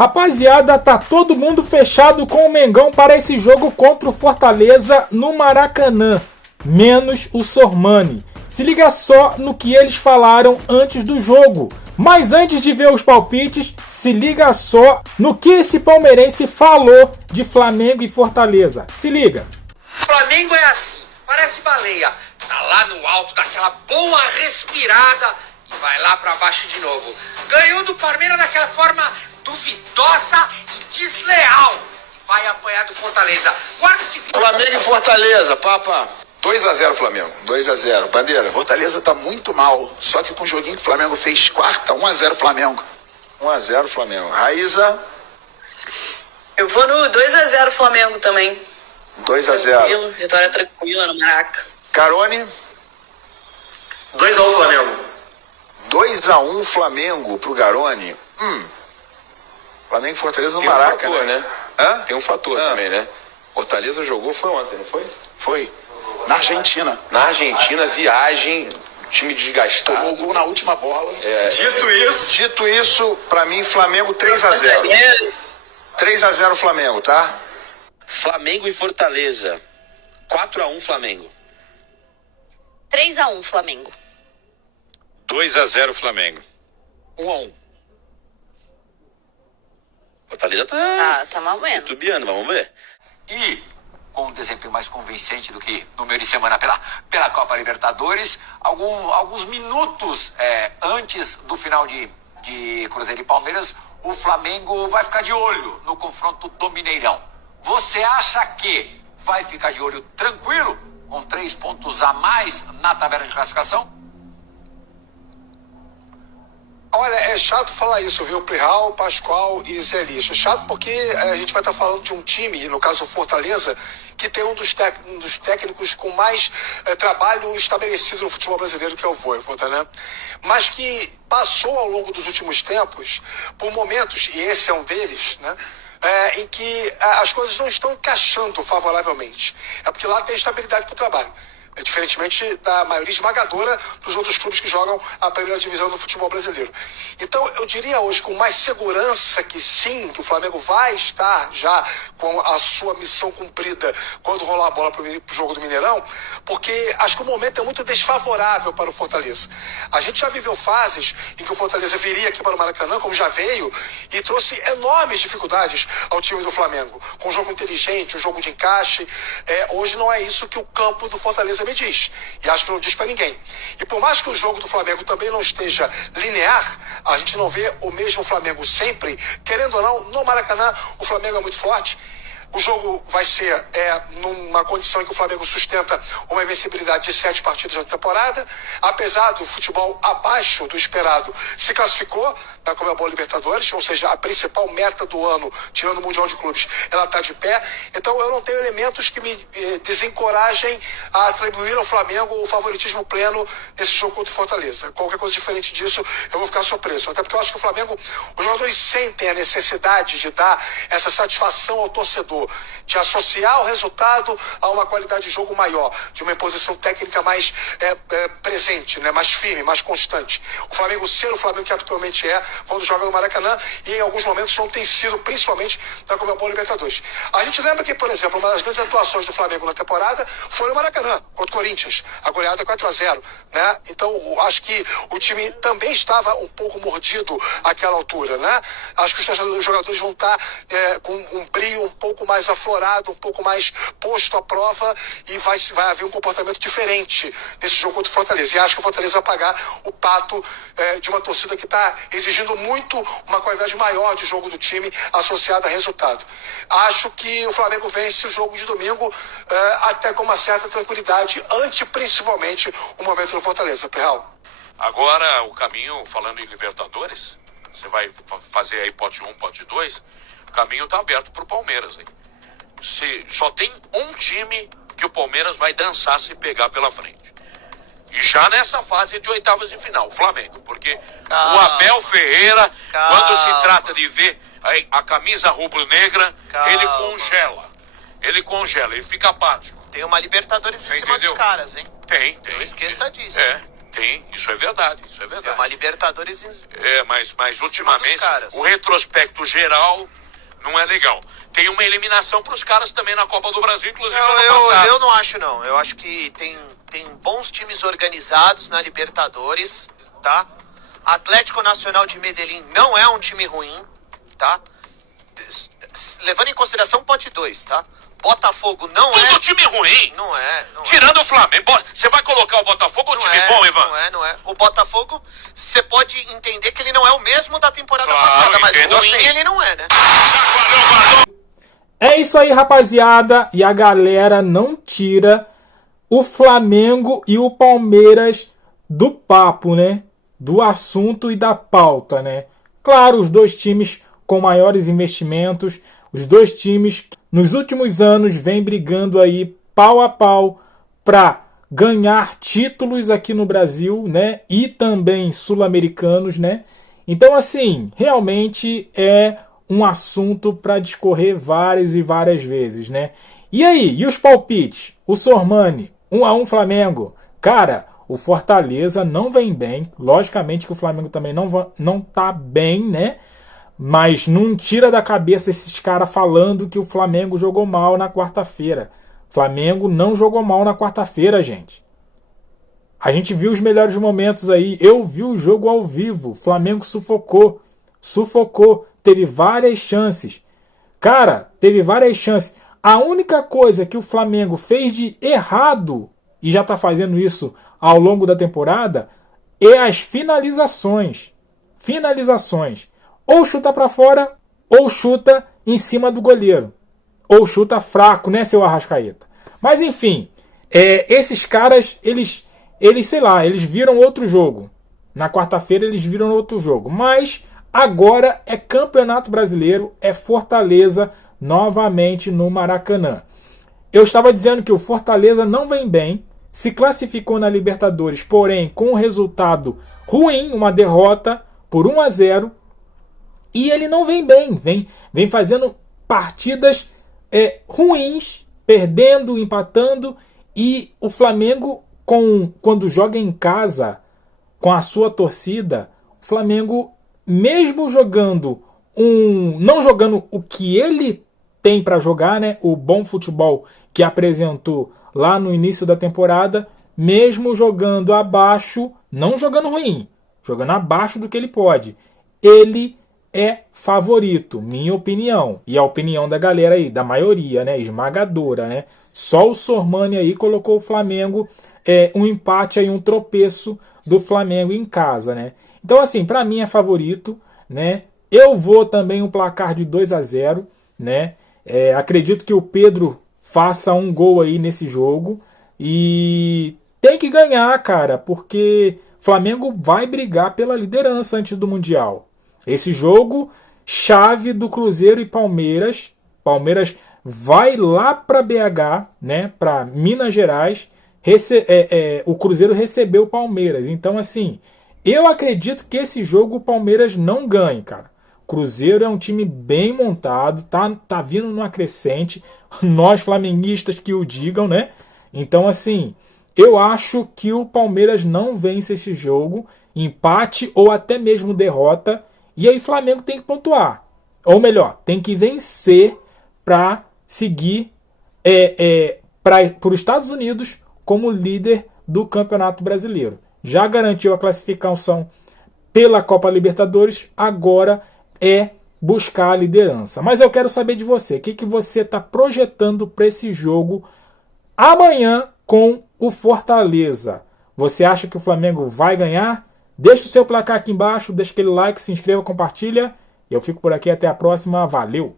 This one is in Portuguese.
Rapaziada, tá todo mundo fechado com o Mengão para esse jogo contra o Fortaleza no Maracanã, menos o Sormani. Se liga só no que eles falaram antes do jogo. Mas antes de ver os palpites, se liga só no que esse palmeirense falou de Flamengo e Fortaleza. Se liga. Flamengo é assim, parece baleia. Tá lá no alto, dá aquela boa respirada e vai lá pra baixo de novo. Ganhou do Palmeiras daquela forma duvidosa e desleal. E vai apanhar do Fortaleza. Guarda-se. Flamengo e Fortaleza, papa. 2-0 Flamengo, 2-0. Bandeira, Fortaleza tá muito mal. Só que com o joguinho que o Flamengo fez quarta, 1-0 Flamengo. 1-0 Flamengo. Raíza. Eu vou no 2-0 Flamengo também. 2-0. Vitória tranquila no Maraca. Carone. 2-1 Flamengo. 2-1 Flamengo pro Garone. Flamengo e Fortaleza no Maraca, fator, né? Tem um fator também, né? Fortaleza jogou, foi ontem, não foi? Foi. Na Argentina. Na Argentina, viagem, time desgastado. Tomou gol na última bola. Dito Dito isso, pra mim, Flamengo 3-0. 3-0 Flamengo, tá? Flamengo e Fortaleza. 4-1 Flamengo. 3-1 Flamengo. 2-0 Flamengo. 1-1. Fortaleza tá mal menos. tubiando, vamos ver. E com um desempenho mais convincente do que no meio de semana pela Copa Libertadores, alguns minutos antes do final de Cruzeiro e Palmeiras, o Flamengo vai ficar de olho no confronto do Mineirão. Você acha que vai ficar de olho tranquilo, com 3 pontos a mais na tabela de classificação? Olha, é chato falar isso, viu? Plihal, Pascoal e Zé Lixo. Chato porque a gente vai estar falando de um time, no caso o Fortaleza, que tem um dos técnicos com mais trabalho estabelecido no futebol brasileiro, que é o Vojvoda, né? Mas que passou ao longo dos últimos tempos por momentos, e esse é um deles, né? Em que as coisas não estão encaixando favoravelmente. É porque lá tem estabilidade para o trabalho. Diferentemente da maioria esmagadora dos outros clubes que jogam a primeira divisão do futebol brasileiro. Então, eu diria hoje com mais segurança que sim, que o Flamengo vai estar já com a sua missão cumprida quando rolar a bola para o jogo do Mineirão, porque acho que o momento é muito desfavorável para o Fortaleza. A gente já viveu fases em que o Fortaleza viria aqui para o Maracanã, como já veio, e trouxe enormes dificuldades ao time do Flamengo, com um jogo inteligente, um jogo de encaixe. Hoje não é isso que o campo do Fortaleza me diz, e acho que não diz para ninguém. E por mais que o jogo do Flamengo também não esteja linear, a gente não vê o mesmo Flamengo sempre, querendo ou não, no Maracanã o Flamengo é muito forte. O jogo vai ser numa condição em que o Flamengo sustenta uma invencibilidade de 7 partidas na temporada. Apesar do futebol abaixo do esperado, se classificou na Conmebol Libertadores, ou seja, a principal meta do ano, tirando o Mundial de Clubes, ela está de pé. Então eu não tenho elementos que me desencorajem a atribuir ao Flamengo o favoritismo pleno nesse jogo contra o Fortaleza. Qualquer coisa diferente disso, eu vou ficar surpreso. Até porque eu acho que o Flamengo, os jogadores sentem a necessidade de dar essa satisfação ao torcedor, de associar o resultado a uma qualidade de jogo maior, de uma imposição técnica mais presente, né, mais firme, mais constante. O Flamengo ser o Flamengo que habitualmente quando joga no Maracanã, e em alguns momentos não tem sido, principalmente na Conmebol Libertadores. A gente lembra que, por exemplo, uma das grandes atuações do Flamengo na temporada foi no Maracanã, contra o Corinthians, a goleada 4-0, né? Então, acho que o time também estava um pouco mordido àquela altura, né? Acho que os jogadores vão estar com um brilho um pouco mais aflorado, um pouco mais posto à prova, e vai haver um comportamento diferente nesse jogo contra o Fortaleza. E acho que o Fortaleza vai pagar o pato de uma torcida que está exigindo muito uma qualidade maior de jogo do time associada a resultado. Acho que o Flamengo vence o jogo de domingo até com uma certa tranquilidade, ante principalmente o momento do Fortaleza. Perral. Agora o caminho, falando em Libertadores, você vai fazer aí pote 1, pote 2, o caminho tá aberto pro Palmeiras aí. Só tem um time que o Palmeiras vai dançar se pegar pela frente. E já nessa fase de oitavas de final, o Flamengo. Porque o Abel Ferreira, quando se trata de ver a camisa rubro-negra, ele congela, ele fica apático. Tem uma Libertadores em cima dos caras, hein? Tem. Não esqueça disso. Tem, isso é verdade, isso é É verdade. uma Libertadores Mas ultimamente caras. o retrospecto geral não é legal. Tem uma eliminação para os caras também na Copa do Brasil, inclusive no ano passado. Eu não acho, não. Eu acho que tem bons times organizados na Libertadores, tá? Atlético Nacional de Medellín não é um time ruim, tá? Levando em consideração o pote 2, tá? Botafogo não é... Tudo time ruim. Não é. Tirando o Flamengo. Você vai colocar o Botafogo um time bom, Ivan? Não é. O Botafogo, você pode entender que ele não é o mesmo da temporada Claro, passada, mas entendo ruim assim. ele não é, né? É isso aí, rapaziada. E a galera não tira o Flamengo e o Palmeiras do papo, né? Do assunto e da pauta, né? Claro, os dois times com maiores investimentos, os dois times que nos últimos anos vêm brigando aí pau a pau para ganhar títulos aqui no Brasil, né? E também sul-americanos, né? Então, assim, realmente é um assunto para discorrer várias e várias vezes, né? E aí, e os palpites? O Sormani, 1-1 Flamengo. Cara, o Fortaleza não vem bem. Logicamente que o Flamengo também não tá bem, né? Mas não tira da cabeça esses caras falando que o Flamengo jogou mal na quarta-feira. Flamengo não jogou mal na quarta-feira, gente. A gente viu os melhores momentos aí. Eu vi o jogo ao vivo. O Flamengo sufocou. Teve várias chances. Cara, teve várias chances. A única coisa que o Flamengo fez de errado, e já tá fazendo isso ao longo da temporada, é as finalizações. Ou chuta para fora, ou chuta em cima do goleiro. Ou chuta fraco, né, seu Arrascaeta? Mas enfim, esses caras, eles, sei lá, eles viram outro jogo. Na quarta-feira eles viram outro jogo. Mas agora é Campeonato Brasileiro, é Fortaleza novamente no Maracanã. Eu estava dizendo que o Fortaleza não vem bem, se classificou na Libertadores, porém com um resultado ruim, uma derrota por 1-0. E ele não vem bem, vem fazendo partidas ruins, perdendo, empatando. E o Flamengo, quando joga em casa, com a sua torcida, o Flamengo, mesmo jogando não jogando o que ele tem para jogar, né, o bom futebol que apresentou lá no início da temporada, mesmo jogando abaixo, não jogando ruim, jogando abaixo do que ele pode, ele é favorito, minha opinião, e a opinião da galera aí, da maioria, né, esmagadora, né? Só o Sormani aí colocou o Flamengo um empate aí, um tropeço do Flamengo em casa, né? Então, assim, para mim é favorito, né? Eu vou também um placar de 2-0, né? Acredito que o Pedro faça um gol aí nesse jogo e tem que ganhar, cara, porque o Flamengo vai brigar pela liderança antes do Mundial. Esse jogo, chave do Cruzeiro e Palmeiras. Palmeiras vai lá para BH, né, para Minas Gerais. O Cruzeiro recebeu o Palmeiras. Então, assim, eu acredito que esse jogo o Palmeiras não ganhe, cara. O Cruzeiro é um time bem montado, tá vindo numa crescente. Nós, flamenguistas, que o digam, né? Então, assim, eu acho que o Palmeiras não vence esse jogo. Empate ou até mesmo derrota. E aí o Flamengo tem que pontuar. Ou melhor, tem que vencer para seguir para os Estados Unidos como líder do Campeonato Brasileiro. Já garantiu a classificação pela Copa Libertadores, agora é buscar a liderança. Mas eu quero saber de você, o que você está projetando para esse jogo amanhã com o Fortaleza? Você acha que o Flamengo vai ganhar? Deixa o seu placar aqui embaixo, deixa aquele like, se inscreva, compartilha. Eu fico por aqui, até a próxima. Valeu!